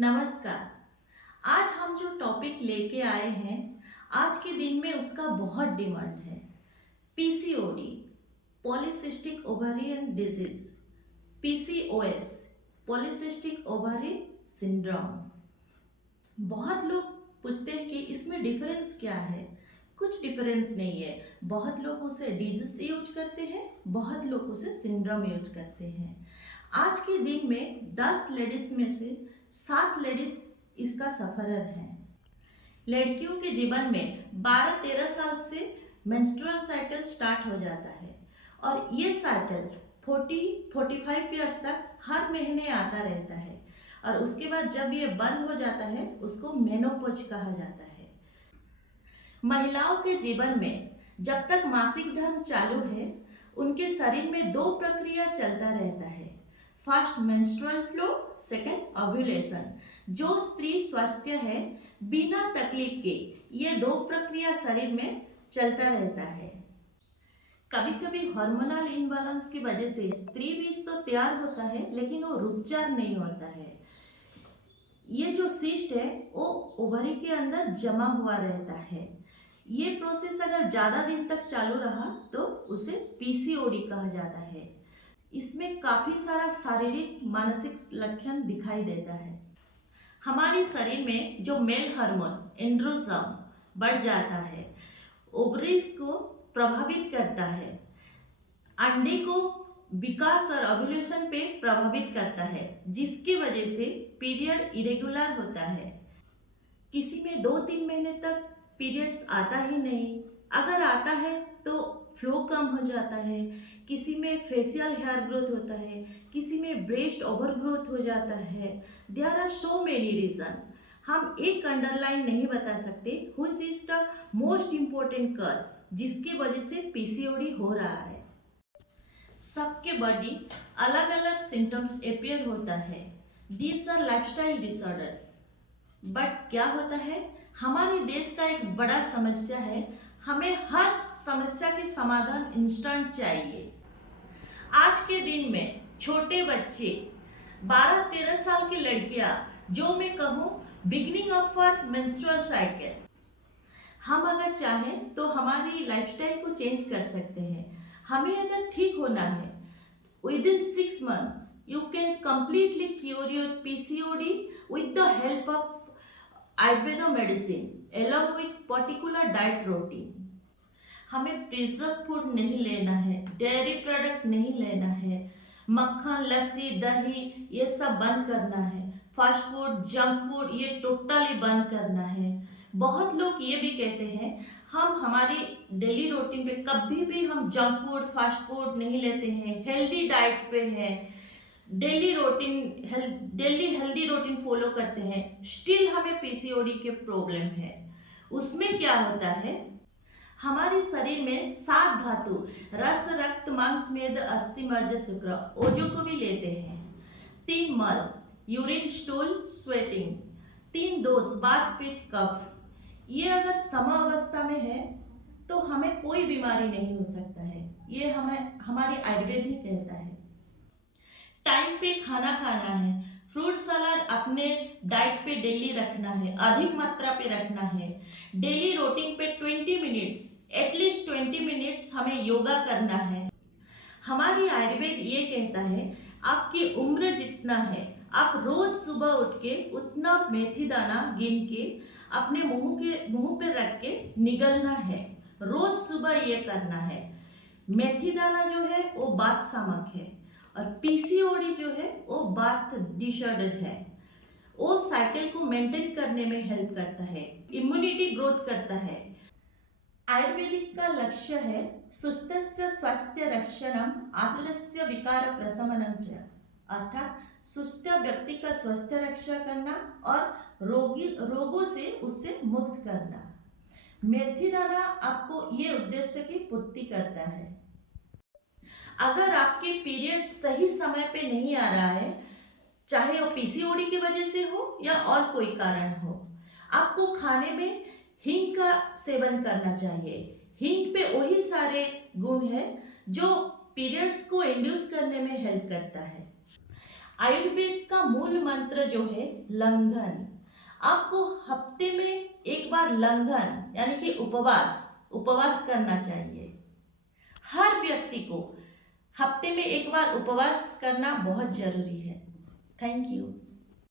नमस्कार। आज हम जो टॉपिक लेके आए हैं, आज के दिन में उसका बहुत डिमांड है। PCOD, polycystic ovarian disease, PCOS, polycystic ovary syndrome. बहुत लोग पूछते हैं कि इसमें डिफरेंस क्या है। कुछ डिफरेंस नहीं है। बहुत लोग उसे डिजीज यूज करते हैं, बहुत लोग उसे सिंड्रोम यूज करते हैं। आज के दिन में 10 लेडीज में से 7 लेडीज इसका सफरर है। लड़कियों के जीवन में 12-13 साल से मेंस्ट्रुअल साइकिल स्टार्ट हो जाता है और ये साइकिल 40-45 ईयर्स तक हर महीने आता रहता है और उसके बाद जब ये बंद हो जाता है उसको मेनोपॉज कहा जाता है। महिलाओं के जीवन में जब तक मासिक धर्म चालू है उनके शरीर में 2 प्रक्रिया चलता रहता है। First menstrual flow, second ovulation. जो स्त्री स्वस्थ है बिना तकलीफ के ये 2 प्रक्रिया शरीर में चलता रहता है। कभी कभी हार्मोनल इम्बैलेंस की वजह से स्त्री बीज तो तैयार होता है लेकिन वो रुपचार नहीं होता है। ये जो सिस्ट है वो ओवरी के अंदर जमा हुआ रहता है। ये प्रोसेस अगर ज़्यादा दिन तक चालू रहा तो उसे पीसीओडी कहा जाता है। इसमें काफ़ी सारा शारीरिक मानसिक लक्षण दिखाई देता है। हमारे शरीर में जो मेल हार्मोन एंड्रोजन बढ़ जाता है, ओवरीज को प्रभावित करता है, अंडे को विकास और ओव्यूलेशन पे प्रभावित करता है, जिसकी वजह से पीरियड इरेगुलर होता है। किसी में 2-3 महीने तक पीरियड्स आता ही नहीं, अगर आता है तो फ्लो कम हो जाता है, किसी में फेशियल हेयर ग्रोथ होता है, किसी में ब्रेस्ट ओवर ग्रोथ हो जाता है। There are so many reason. हम एक अंडरलाइन नहीं बता सकते which is the most important cause जिसकी वजह से पीसीओडी हो रहा है। सबके बॉडी अलग अलग सिम्टम्स अपियर होता है। These are lifestyle disorder. But क्या होता है, हमारे देश का एक बड़ा समस्या है, हमें हर समस्या के समाधान इंस्टेंट चाहिए। आज के दिन में छोटे बच्चे 12-13 साल की लड़कियां, जो मैं कहूँ beginning of our menstrual cycle, हम अगर चाहें तो हमारी लाइफस्टाइल को चेंज कर सकते हैं। हमें अगर ठीक होना है with in 6 months you can completely cure your PCOD with the help of Ayurveda medicine along with particular diet routine। हमें प्रिजर्व फूड नहीं लेना है, डेयरी प्रोडक्ट नहीं लेना है, मक्खन, लस्सी, दही ये सब बंद करना है, फास्ट फूड, जंक फूड ये टोटली बंद करना है। बहुत लोग ये भी कहते हैं हम हमारी डेली रूटीन पे कभी भी हम जंक फूड, फास्ट फूड नहीं लेते हैं, हेल्दी डाइट पे हैं, डेली हेल्दी रूटीन फॉलो करते हैं, स्टिल हमें पीसीओडी के प्रॉब्लम है। उसमें क्या होता है, हमारे शरीर में 7 धातु रस, रक्त, मांस, मेद, अस्थि, मज्जा, शुक्र, ओजो को भी लेते हैं। 3 मल, यूरिन, स्टूल, स्वेटिंग, 3 दोष, वात, पित्त, कफ। ये अगर समावस्था में है तो हमें कोई बीमारी नहीं हो सकता है। ये हमारी आयुर्वेद ही कहता है। टाइम पे खाना खाना है, फ्रूट सलाद अपने डाइट पे डेली रखना है, अधिक मात्रा पे रखना है। डेली रूटीन पे 20 मिनट्स, एटलीस्ट 20 मिनट्स हमें योगा करना है। हमारी आयुर्वेद ये कहता है आपकी उम्र जितना है आप रोज सुबह उठ के उतना मेथी दाना गिन के अपने मुंह पे रख के निगलना है। रोज सुबह ये करना है। मेथी दाना जो है वो वात शामक है और पीसीओडी जो है वो वात डिसऑर्डर है। वो साइकिल को मेंटेन करने में हेल्प करता है, इम्यूनिटी ग्रोथ करता है। आयुर्वेदिक का लक्ष्य है सुस्थस्य स्वास्थ्य रक्षणम, आतुरस्य विकार प्रशमनम च, अर्थात सुस्थ व्यक्ति का स्वास्थ्य रक्षा करना और रोगों से उससे मुक्त करना। मेथी दाना आपको ये उद्देश्य की पूर्ति करता है। अगर आपके पीरियड सही समय पे नहीं आ रहा है, चाहे वो पीसीओडी की वजह से हो या और कोई कारण हो, आपको खाने में हींग का सेवन करना चाहिए। हींग पे वही सारे गुण हैं जो पीरियड्स को इंड्यूस करने में हेल्प करता है। आयुर्वेद का मूल मंत्र जो है लंघन। आपको हफ्ते में एक बार लंघन यानी कि उपवास करना चाहिए। हर व्यक्ति को हफ्ते में एक बार उपवास करना बहुत जरूरी है। Thank you.